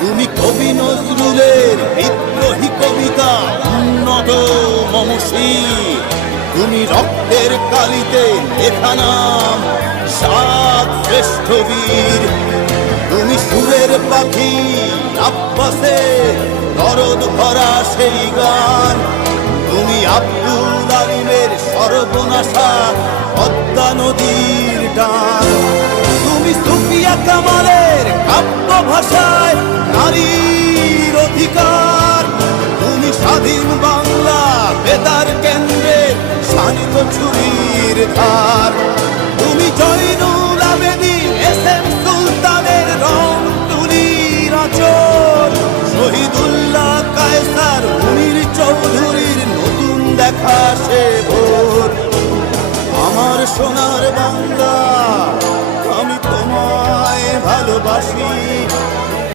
তুমি কবি নজরুলের বিদ্রোহী কবিতা উন্নত মমসী, তুমি রক্তের কালিতে লেখা নাম সাত শ্রেষ্ঠ বীর। তুমি সুরের পাখি আব্বাসে দরদ ভরা সেই গান, তুমি আব্দুল আলিমের সর্বনাশা পদ্মা নদীর টান। তুমি সুফিয়া কামালের কাব্য ভাষায় নারীর অধিকার, তুমি স্বাধীন বাংলা বেতার কেন্দ্রে শানিত ছুরির ধার। তুমি জয়নুল আবেদীন এস.এম. সুলতানের রং তুলির আঁচল, শহীদুল্লাহ কায়সার মুনির চৌধুরীর নতুন দেখা সে ভোর। আমার সোনার বাংলা আমি তোমায় ভালোবাসি।